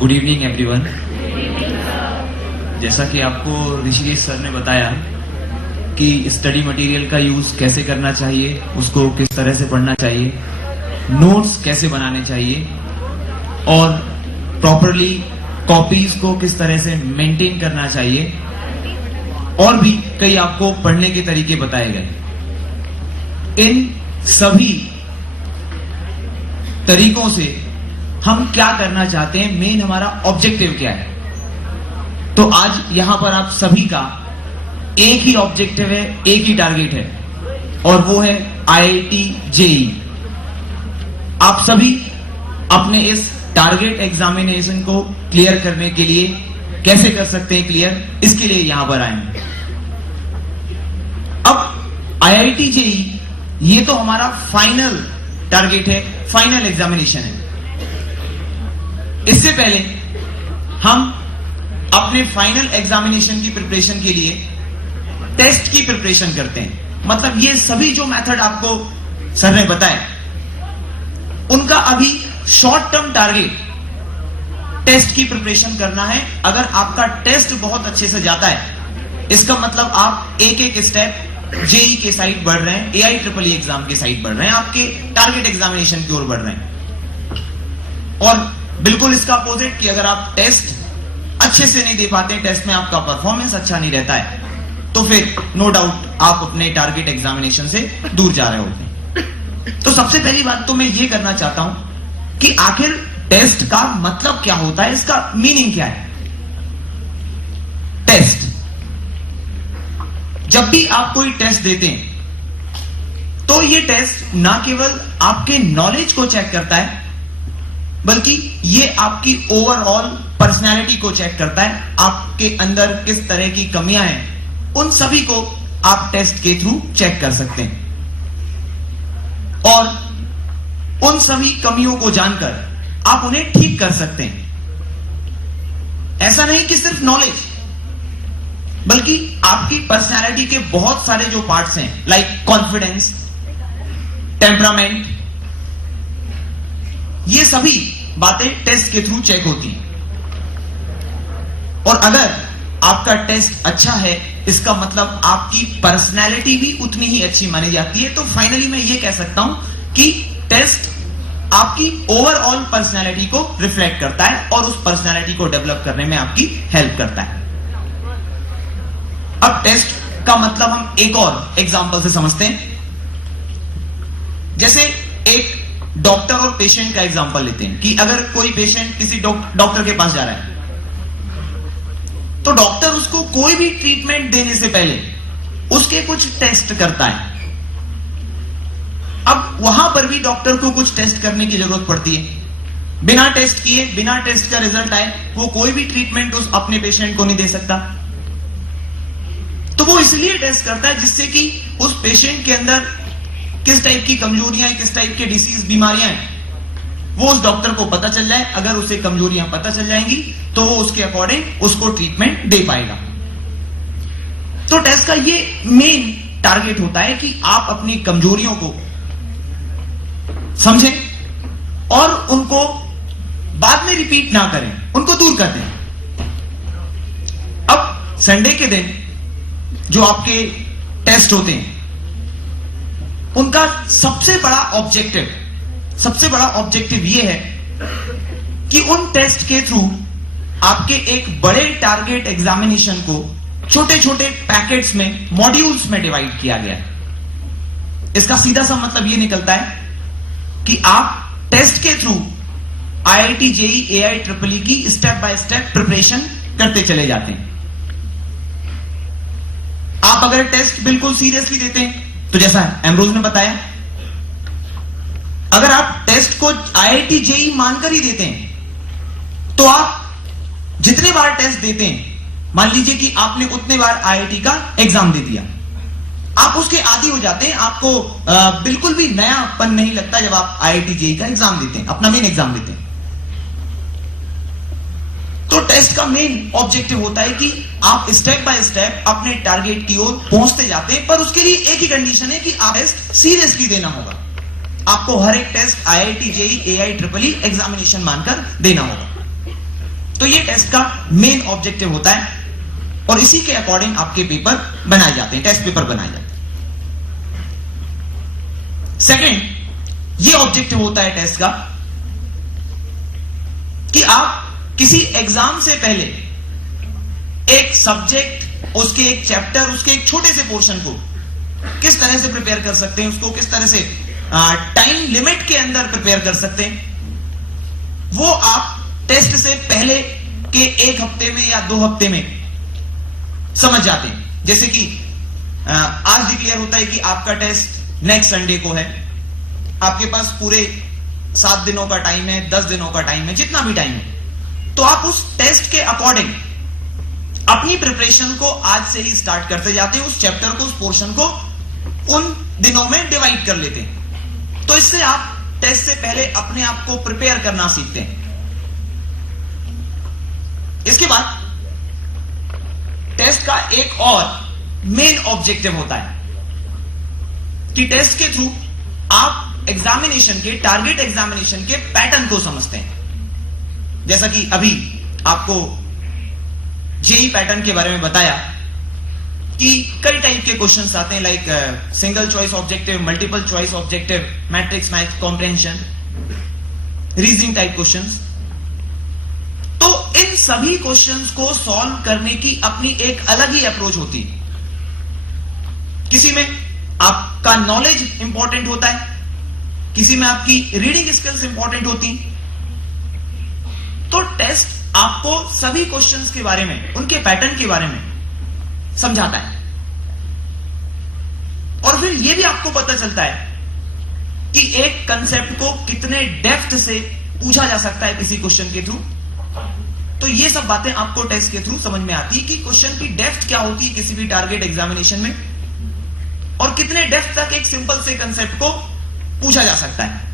Good evening everyone. जैसा कि आपको ऋषिकेश सर ने बताया कि स्टडी मटेरियल का यूज कैसे करना चाहिए, उसको किस तरह से पढ़ना चाहिए, नोट्स कैसे बनाने चाहिए और प्रॉपरली कॉपीज को किस तरह से मेंटेन करना चाहिए, और भी कई आपको पढ़ने के तरीके बताए गए। इन सभी तरीकों से हम क्या करना चाहते हैं, मेन हमारा ऑब्जेक्टिव क्या है। तो आज यहां पर आप सभी का एक ही ऑब्जेक्टिव है, एक ही टारगेट है, और वो है IIT JEE। आप सभी अपने इस टारगेट एग्जामिनेशन को क्लियर करने के लिए कैसे कर सकते हैं क्लियर, इसके लिए यहां पर आए। अब IIT JEE ये तो हमारा फाइनल टारगेट है, फाइनल एग्जामिनेशन है। इससे पहले हम अपने फाइनल एग्जामिनेशन की प्रिपरेशन के लिए टेस्ट की प्रिपरेशन करते हैं। मतलब ये सभी जो मेथड आपको सर ने बताया, उनका अभी शॉर्ट टर्म टारगेट टेस्ट की प्रिपरेशन करना है। अगर आपका टेस्ट बहुत अच्छे से जाता है, इसका मतलब आप एक एक स्टेप जेई के साइड बढ़ रहे हैं, AIEEE एग्जाम के साइड बढ़ रहे हैं, आपके टारगेट एग्जामिनेशन की ओर बढ़ रहे हैं। और बिल्कुल इसका अपोजिट कि अगर आप टेस्ट अच्छे से नहीं दे पाते, टेस्ट में आपका परफॉर्मेंस अच्छा नहीं रहता है, तो फिर नो डाउट आप अपने टारगेट एग्जामिनेशन से दूर जा रहे होते हैं। तो सबसे पहली बात तो मैं ये करना चाहता हूं कि आखिर टेस्ट का मतलब क्या होता है, इसका मीनिंग क्या है। टेस्ट, जब भी आप कोई टेस्ट देते हैं तो ये टेस्ट ना केवल आपके नॉलेज को चेक करता है, बल्कि ये आपकी ओवरऑल पर्सनैलिटी को चेक करता है। आपके अंदर किस तरह की कमियां हैं, उन सभी को आप टेस्ट के थ्रू चेक कर सकते हैं, और उन सभी कमियों को जानकर आप उन्हें ठीक कर सकते हैं। ऐसा नहीं कि सिर्फ नॉलेज, बल्कि आपकी पर्सनैलिटी के बहुत सारे जो पार्ट्स हैं, लाइक कॉन्फिडेंस, टेम्परामेंट, ये सभी बातें टेस्ट के थ्रू चेक होती हैं। और अगर आपका टेस्ट अच्छा है, इसका मतलब आपकी पर्सनैलिटी भी उतनी ही अच्छी मानी जाती है। तो फाइनली मैं ये कह सकता हूं कि टेस्ट आपकी ओवरऑल पर्सनैलिटी को रिफ्लेक्ट करता है और उस पर्सनैलिटी को डेवलप करने में आपकी हेल्प करता है। अब टेस्ट का मतलब हम एक और एग्जांपल से समझते हैं। जैसे एक डॉक्टर और पेशेंट का एग्जांपल लेते हैं कि अगर कोई पेशेंट किसी डॉक्टर के पास जा रहा है, तो डॉक्टर उसको कोई भी ट्रीटमेंट देने से पहले उसके कुछ टेस्ट करता है। अब वहां पर भी डॉक्टर को कुछ टेस्ट करने की जरूरत पड़ती है। बिना टेस्ट किए, बिना टेस्ट का रिजल्ट आए, वो कोई भी ट्रीटमेंट उस अपने पेशेंट को नहीं दे सकता। तो वो इसलिए टेस्ट करता है जिससे कि उस पेशेंट के अंदर किस टाइप की कमजोरियां हैं, किस टाइप के डिसीज बीमारियां हैं, वो उस डॉक्टर को पता चल जाए। अगर उसे कमजोरियां पता चल जाएंगी तो वो उसके अकॉर्डिंग उसको ट्रीटमेंट दे पाएगा। तो टेस्ट का ये मेन टारगेट होता है कि आप अपनी कमजोरियों को समझें और उनको बाद में रिपीट ना करें, उनको दूर कर दें। अब संडे के दिन जो आपके टेस्ट होते हैं, उनका सबसे बड़ा ऑब्जेक्टिव यह है कि उन टेस्ट के थ्रू आपके एक बड़े टारगेट एग्जामिनेशन को छोटे छोटे पैकेट्स में, मॉड्यूल्स में डिवाइड किया गया है। इसका सीधा सा मतलब यह निकलता है कि आप टेस्ट के थ्रू IIT JEE AIEEE की स्टेप बाय स्टेप प्रिपरेशन करते चले जाते हैं। आप अगर टेस्ट बिल्कुल सीरियसली देते हैं, तो जैसा एमरोज ने बताया, अगर आप टेस्ट को IIT JEE मानकर ही देते हैं, तो आप जितने बार टेस्ट देते हैं, मान लीजिए कि आपने उतने बार IIT का एग्जाम दे दिया, आप उसके आदी हो जाते हैं। आपको बिल्कुल भी नयापन नहीं लगता जब आप IIT JEE का एग्जाम देते हैं, अपना मेन एग्जाम देते हैं। तो टेस्ट का मेन ऑब्जेक्टिव होता है कि आप स्टेप बाय स्टेप अपने टारगेट की ओर पहुंचते जाते हैं, पर उसके लिए एक ही कंडीशन है कि आप टेस्ट सीरियसली देना होगा। आपको हर एक test IIT JEE AIEEE examination मानकर देना होगा। तो ये टेस्ट का मेन ऑब्जेक्टिव होता है और इसी के अकॉर्डिंग आपके पेपर बनाए जाते हैं, टेस्ट पेपर बनाए जाते हैं। सेकंड, ये ऑब्जेक्टिव होता है टेस्ट का कि आप किसी एग्जाम से पहले एक सब्जेक्ट, उसके एक चैप्टर, उसके एक छोटे से पोर्शन को किस तरह से प्रिपेयर कर सकते हैं, उसको किस तरह से टाइम लिमिट के अंदर प्रिपेयर कर सकते हैं, वो आप टेस्ट से पहले के 1 हफ्ते में या 2 हफ्ते में समझ जाते हैं। जैसे कि आज डिक्लेयर होता है कि आपका टेस्ट नेक्स्ट संडे को है, आपके पास पूरे 7 दिनों का टाइम है, 10 दिनों का टाइम है, जितना भी टाइम है, तो आप उस टेस्ट के अकॉर्डिंग अपनी प्रिपरेशन को आज से ही स्टार्ट करते जाते हैं, उस चैप्टर को, उस पोर्शन को उन दिनों में डिवाइड कर लेते हैं। तो इससे आप टेस्ट से पहले अपने आप को प्रिपेयर करना सीखते हैं। इसके बाद टेस्ट का एक और मेन ऑब्जेक्टिव होता है कि टेस्ट के थ्रू आप एग्जामिनेशन के, टारगेट एग्जामिनेशन के पैटर्न को समझते हैं। जैसा कि अभी आपको जेई पैटर्न के बारे में बताया कि कई टाइप के क्वेश्चंस आते हैं, like single choice objective, multiple choice objective, matrix math comprehension, reasoning type questions. तो इन सभी क्वेश्चंस को सॉल्व करने की अपनी एक अलग ही अप्रोच होती है। किसी में आपका नॉलेज इंपॉर्टेंट होता है, किसी में आपकी रीडिंग स्किल्स इंपॉर्टेंट होती। तो टेस्ट आपको सभी क्वेश्चंस के बारे में, उनके पैटर्न के बारे में समझाता है और फिर यह भी आपको पता चलता है कि एक कंसेप्ट को कितने डेप्थ से पूछा जा सकता है किसी क्वेश्चन के थ्रू। तो ये सब बातें आपको टेस्ट के थ्रू समझ में आती है कि क्वेश्चन की डेप्थ क्या होती है किसी भी टारगेट एग्जामिनेशन में, और कितने डेप्थ तक एक सिंपल से कंसेप्ट को पूछा जा सकता है।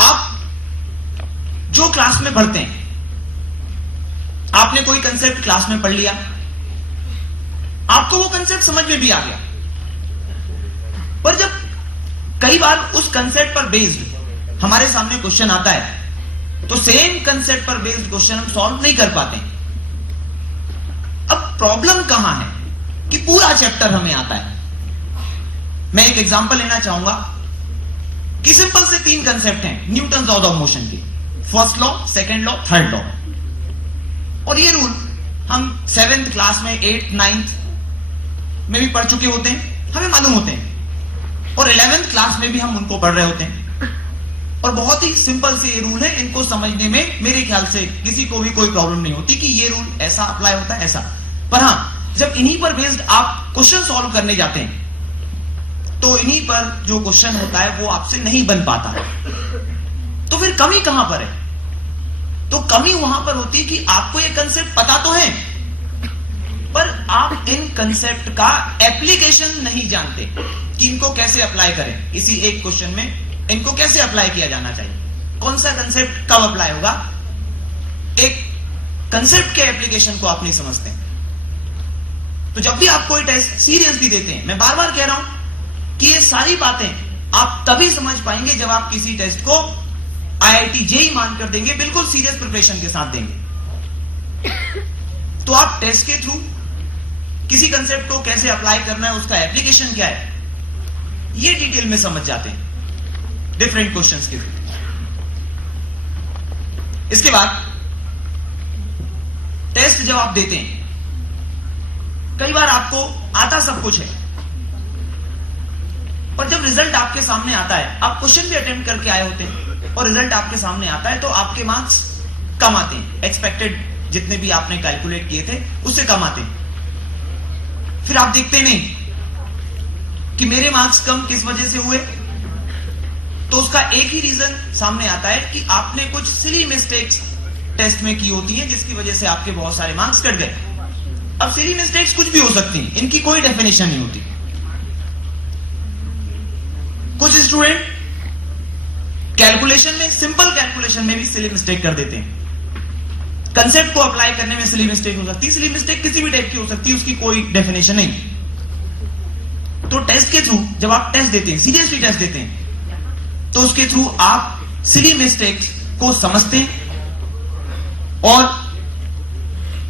आप जो क्लास में पढ़ते हैं, आपने कोई कंसेप्ट क्लास में पढ़ लिया, आपको वो कंसेप्ट समझ में भी आ गया, पर जब कई बार उस कंसेप्ट पर बेस्ड हमारे सामने क्वेश्चन आता है तो सेम कंसेप्ट पर बेस्ड क्वेश्चन हम सॉल्व नहीं कर पाते। अब प्रॉब्लम कहां है कि पूरा चैप्टर हमें आता है। मैं एक एग्जांपल लेना चाहूंगा कि सिंपल से 3 कंसेप्ट हैं न्यूटन लॉ ऑफ मोशन के, first law, second law, third law. और ये रूल हम 7th क्लास में, 8th, 9th में भी पढ़ चुके होते हैं, हमें मालूम होते हैं, और 11th क्लास में भी हम उनको पढ़ रहे होते हैं। और बहुत ही सिंपल से ये रूल है, इनको समझने में मेरे ख्याल से किसी को भी कोई प्रॉब्लम नहीं होती कि ये रूल ऐसा अप्लाई होता है, ऐसा। पर हां, जब इन्हीं पर बेस्ड आप क्वेश्चन सॉल्व करने जाते हैं तो इन्हीं पर जो क्वेश्चन होता है वो आपसे नहीं बन पाता। तो फिर कमी कहां पर है? तो कमी वहां पर होती है कि आपको ये कंसेप्ट पता तो है, पर आप इन कंसेप्ट का एप्लीकेशन नहीं जानते कि इनको कैसे अप्लाई करें। इसी एक क्वेश्चन में इनको कैसे अप्लाई किया जाना चाहिए, कौन सा कंसेप्ट कब अप्लाई होगा, एक कंसेप्ट के एप्लीकेशन को आप नहीं समझते। तो जब भी आप कोई टेस्ट सीरियसली देते हैं, मैं बार बार कह रहा हूं कि ये सारी बातें आप तभी समझ पाएंगे जब आप किसी टेस्ट को IIT जेईई मानकर देंगे, बिल्कुल सीरियस प्रिपरेशन के साथ देंगे। तो आप टेस्ट के थ्रू किसी कंसेप्ट को कैसे अप्लाई करना है, उसका एप्लीकेशन क्या है, ये डिटेल में समझ जाते हैं डिफरेंट क्वेश्चंस के थ्रू। इसके बाद टेस्ट जब आप देते हैं, कई बार आपको आता सब कुछ है, पर जब रिजल्ट आपके सामने आता है, आप क्वेश्चन भी अटेम्प्ट करके आए होते हैं और रिजल्ट आपके सामने आता है, तो आपके मार्क्स कम आते हैं, एक्सपेक्टेड जितने भी आपने कैलकुलेट किए थे उससे कम आते हैं। फिर आप देखते नहीं कि मेरे मार्क्स कम किस वजह से हुए, तो उसका एक ही रीजन सामने आता है कि आपने कुछ सिली मिस्टेक्स टेस्ट में की होती हैं, जिसकी वजह से आपके बहुत सारे मार्क्स कट गए। अब सिली मिस्टेक्स कुछ भी हो सकती हैं, इनकी कोई डेफिनेशन नहीं होती। कुछ स्टूडेंट कैलकुलेशन में, सिंपल कैलकुलेशन में भी सिली मिस्टेक कर देते हैं, कंसेप्ट को अप्लाई करने में सिली मिस्टेक हो सकती है। सिली मिस्टेक किसी भी टाइप की हो सकती है, उसकी कोई डेफिनेशन नहीं। तो टेस्ट के थ्रू जब आप टेस्ट देते हैं, सीरियसली टेस्ट देते हैं, तो उसके थ्रू आप सिली मिस्टेक्स को समझते हैं और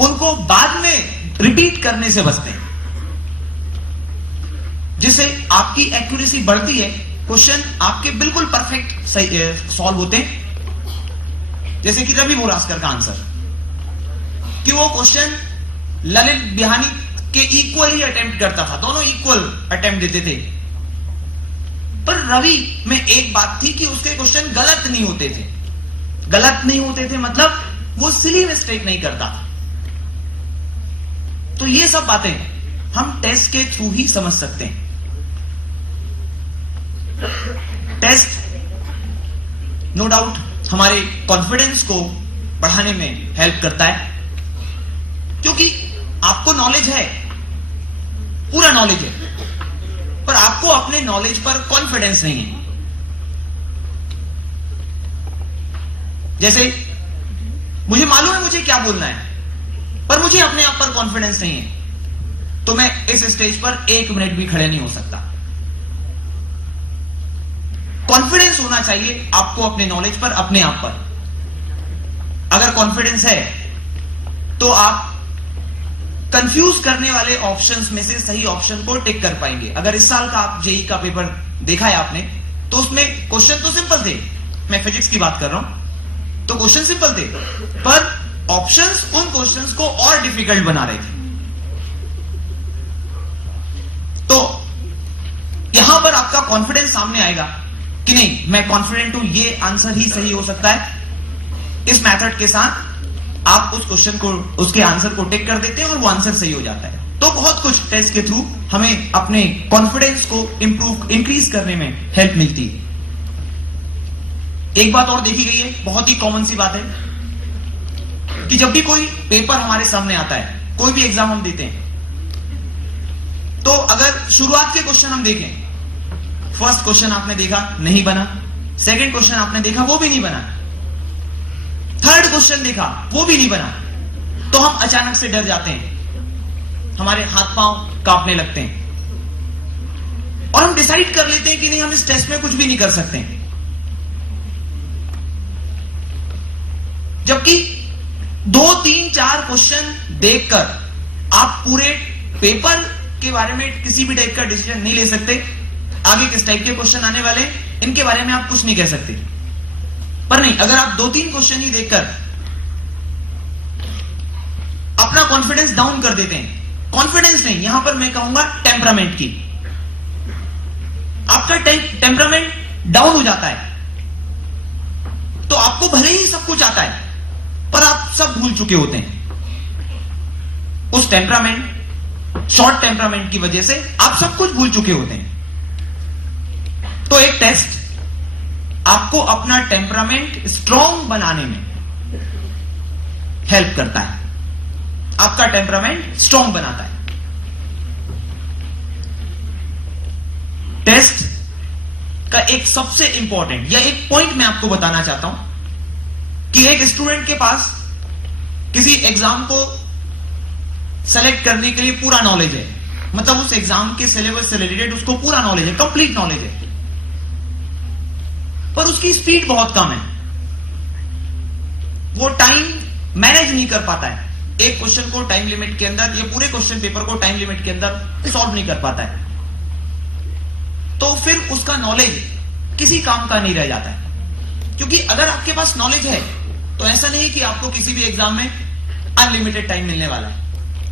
उनको बाद में रिपीट करने से बचते हैं, जिससे आपकी एक्यूरेसी बढ़ती है, क्वेश्चन आपके बिल्कुल परफेक्ट सॉल्व होते हैं। जैसे कि रवि बोरास्कर का आंसर, कि वो क्वेश्चन ललित बिहानी के इक्वल ही अटेम्प्ट करता था, दोनों इक्वल अटेम्प्ट देते थे, पर रवि में एक बात थी कि उसके क्वेश्चन गलत नहीं होते थे। गलत नहीं होते थे मतलब वो सिली मिस्टेक नहीं करता था। तो ये सब बातें हम टेस्ट के थ्रू ही समझ सकते हैं। टेस्ट नो डाउट हमारे कॉन्फिडेंस को बढ़ाने में हेल्प करता है, क्योंकि आपको नॉलेज है, पूरा नॉलेज है, पर आपको अपने नॉलेज पर कॉन्फिडेंस नहीं है। जैसे मुझे मालूम है मुझे क्या बोलना है, पर मुझे अपने आप पर कॉन्फिडेंस नहीं है, तो मैं इस स्टेज पर 1 मिनट भी खड़े नहीं हो सकता। कॉन्फिडेंस होना चाहिए आपको अपने नॉलेज पर, अपने आप पर। अगर कॉन्फिडेंस है तो आप कंफ्यूज करने वाले ऑप्शंस में से सही ऑप्शन को टिक कर पाएंगे। अगर इस साल का आप जेईई का पेपर देखा है आपने, तो उसमें क्वेश्चन तो सिंपल थे, मैं फिजिक्स की बात कर रहा हूं, तो क्वेश्चन सिंपल थे, पर ऑप्शंस उन क्वेश्चंस को और डिफिकल्ट बना रहे थे। तो यहां पर आपका कॉन्फिडेंस सामने आएगा कि नहीं, मैं कॉन्फिडेंट हूं, ये आंसर ही सही हो सकता है। इस मेथड के साथ आप उस क्वेश्चन को, उसके आंसर को टिक कर देते हैं और वो आंसर सही हो जाता है। तो बहुत कुछ टेस्ट के थ्रू हमें अपने कॉन्फिडेंस को इंक्रीज करने में हेल्प मिलती है। एक बात और देखी गई है, बहुत ही कॉमन सी बात है, कि जब भी कोई पेपर हमारे सामने आता है, कोई भी एग्जाम हम देते हैं, तो अगर शुरुआत के क्वेश्चन हम देखें, फर्स्ट क्वेश्चन आपने देखा नहीं बना, सेकंड क्वेश्चन आपने देखा वो भी नहीं बना, थर्ड क्वेश्चन देखा वो भी नहीं बना, तो हम अचानक से डर जाते हैं, हमारे हाथ पांव कांपने लगते हैं और हम डिसाइड कर लेते हैं कि नहीं, हम इस टेस्ट में कुछ भी नहीं कर सकते। जबकि 2, 3, 4 क्वेश्चन देखकर आप पूरे पेपर के बारे में किसी भी टाइप का डिसीजन नहीं ले सकते। आगे किस टाइप के क्वेश्चन आने वाले, इनके बारे में आप कुछ नहीं कह सकते। पर नहीं, अगर आप 2-3 क्वेश्चन ही देखकर अपना कॉन्फिडेंस डाउन कर देते हैं, कॉन्फिडेंस नहीं, यहां पर मैं कहूंगा टेम्परामेंट की, आपका टेम्परामेंट डाउन हो जाता है, तो आपको भले ही सब कुछ आता है, पर आप सब भूल चुके होते हैं। उस टेम्परामेंट, शॉर्ट टेम्परामेंट की वजह से आप सब कुछ भूल चुके होते हैं। तो एक टेस्ट आपको अपना टेम्परामेंट स्ट्रॉन्ग बनाने में हेल्प करता है, आपका टेम्परामेंट स्ट्रॉन्ग बनाता है। टेस्ट का एक सबसे इंपॉर्टेंट या एक पॉइंट मैं आपको बताना चाहता हूं कि एक स्टूडेंट के पास किसी एग्जाम को सेलेक्ट करने के लिए पूरा नॉलेज है, मतलब उस एग्जाम के सिलेबस से रिलेटेड उसको पूरा नॉलेज है, कंप्लीट नॉलेज है, पर उसकी स्पीड बहुत कम है, वो टाइम मैनेज नहीं कर पाता है, एक क्वेश्चन को टाइम लिमिट के अंदर या पूरे क्वेश्चन पेपर को टाइम लिमिट के अंदर सॉल्व नहीं कर पाता है, तो फिर उसका नॉलेज किसी काम का नहीं रह जाता है। क्योंकि अगर आपके पास नॉलेज है तो ऐसा नहीं कि आपको किसी भी एग्जाम में अनलिमिटेड टाइम मिलने वाला है,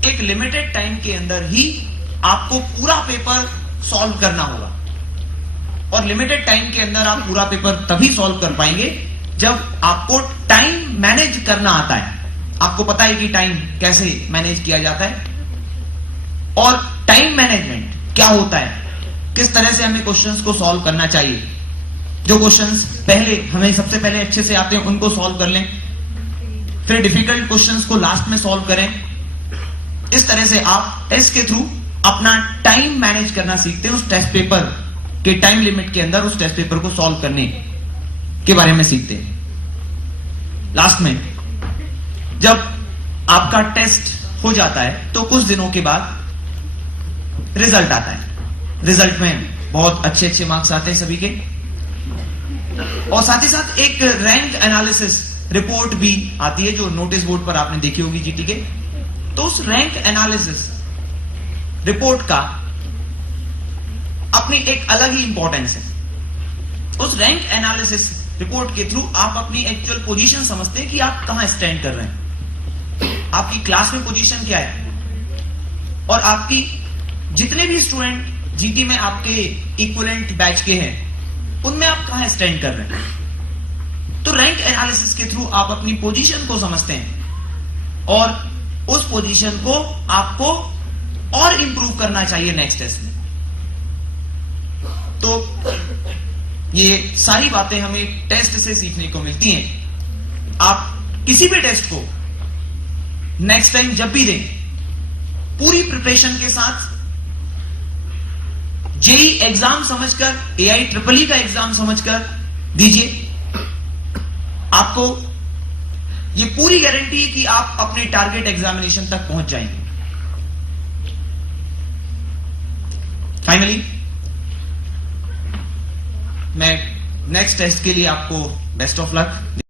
एक लिमिटेड टाइम के अंदर ही आपको पूरा पेपर सॉल्व करना होगा, और लिमिटेड टाइम के अंदर आप पूरा पेपर तभी सॉल्व कर पाएंगे जब आपको टाइम मैनेज करना आता है, आपको पता है कि टाइम कैसे मैनेज किया जाता है, और टाइम मैनेजमेंट क्या होता है, किस तरह से हमें क्वेश्चंस को सॉल्व करना चाहिए, जो क्वेश्चंस पहले हमें सबसे पहले अच्छे से आते हैं उनको सॉल्व कर लें, फिर डिफिकल्ट क्वेश्चंस को लास्ट में सॉल्व करें। इस तरह से आप टेस्ट के थ्रू अपना टाइम मैनेज करना सीखते हैं, उस टेस्ट पेपर के टाइम लिमिट के अंदर उस टेस्ट पेपर को सॉल्व करने के बारे में सीखते हैं। लास्ट में जब आपका टेस्ट हो जाता है तो कुछ दिनों के बाद रिजल्ट आता है, रिजल्ट में बहुत अच्छे मार्क्स आते हैं सभी के, और साथ ही साथ एक रैंक एनालिसिस रिपोर्ट भी आती है जो नोटिस बोर्ड पर आपने देखी होगी जीटी के। तो उस रैंक एनालिसिस रिपोर्ट का अपनी एक अलग ही इंपॉर्टेंस है। उस रैंक एनालिसिस रिपोर्ट के थ्रू आप अपनी एक्चुअल पोजीशन समझते हैं कि आप कहां स्टैंड कर रहे हैं, आपकी क्लास में पोजीशन क्या है, और आपकी जितने भी स्टूडेंट जीटी में आपके इक्विवेलेंट बैच के हैं उनमें आप कहां स्टैंड कर रहे हैं। तो रैंक एनालिसिस के थ्रू आप अपनी पोजीशन को समझते हैं और उस पोजीशन को आपको और इंप्रूव करना चाहिए नेक्स्ट टेस्ट में। तो ये सारी बातें हमें टेस्ट से सीखने को मिलती हैं। आप किसी भी टेस्ट को नेक्स्ट टाइम जब भी दें, पूरी प्रिपरेशन के साथ, जेई एग्जाम समझकर, AIEEE का एग्जाम समझकर दीजिए। आपको ये पूरी गारंटी है कि आप अपने टारगेट एग्जामिनेशन तक पहुंच जाएंगे। फाइनली मैं नेक्स्ट टेस्ट के लिए आपको बेस्ट ऑफ लक